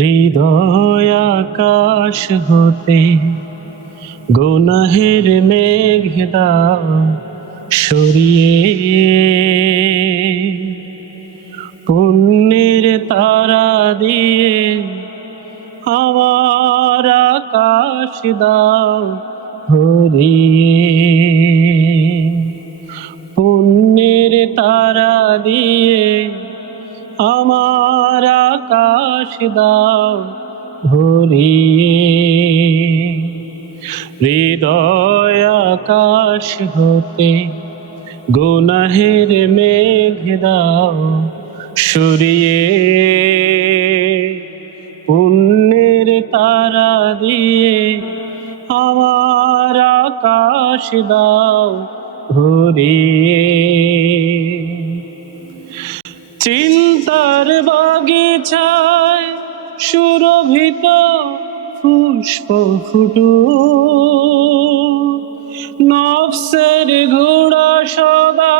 হৃদয় আকাশ হতে গুনাহের মেঘ দাও সরিয়ে, পুণ্যের তারা দিয়ে আমার আকাশ দাও ভরিয়ে। পুণ্যের তারা দিয়ে আমার আকাশ দাও ভরিয়ে। হৃদয় আকাশ হতে গুনাহের মেঘ দাও সরিয়ে, পুণ্যের তারা দিয়ে আমার আকাশ দাও ভরিয়ে। চিন্তার বাগিচায় সুরভিত পুষ্প ফুটু, নফসের ঘোড়া সদা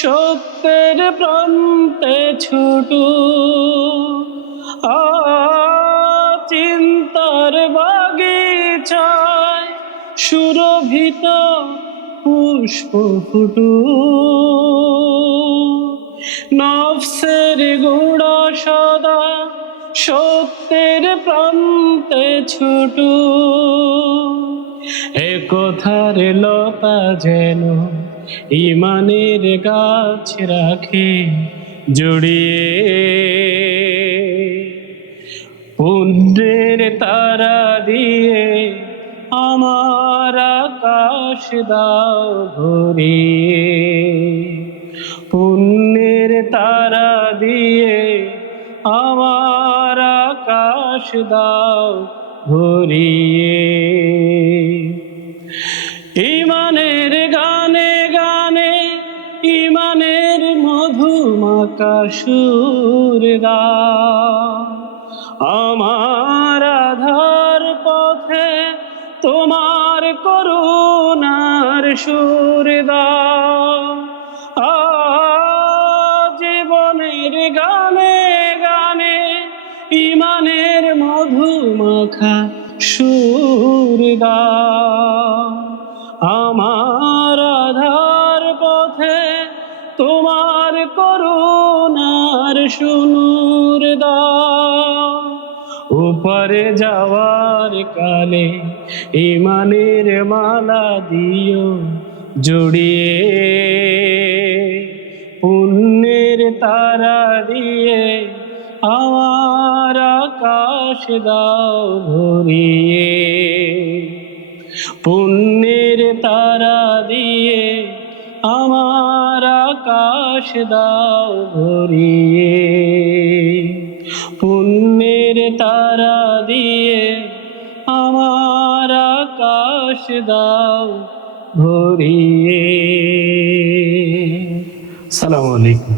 সত্যের প্রান্তে ছুটু। চিন্তার বাগিচায় সুরভিত পুষ্প ফুটু, নফসের ঘোড়া সদা সত্যের প্রান্তে ছুটু। এ কথার লতা যেন ইমানের গাছ রাখে জড়িয়ে, পুণ্যের তারা দিয়ে আমার আকাশ দাও ভরিয়ে। পুণ্যের তারা দিয়ে আমার আকাশ দাও ভরিয়ে। ইমানের গানে গানে ইমানের মধুমাখা সুর দাও, আমার আধার পথে তোমার করুণার সুর দাও। জীবনের গানে গানে ইমানের মধুমাখা সুর দাও, আমার আধার পথে তোমার করুণার সুনুর দাও। উপরে যাওয়ার কালে ইমানের মালা দিও জড়িয়ে, পুণ্যের তারা দিয়ে আমার আকাশ দাও ভরিয়ে। পুণ্যের তারা দিয়ে আমার আকাশ দাও ভরিয়ে। পুণ্যের তারা দিয়ে আমার আকাশ দাও ভরিয়ে। আসসালামু আলাইকুম।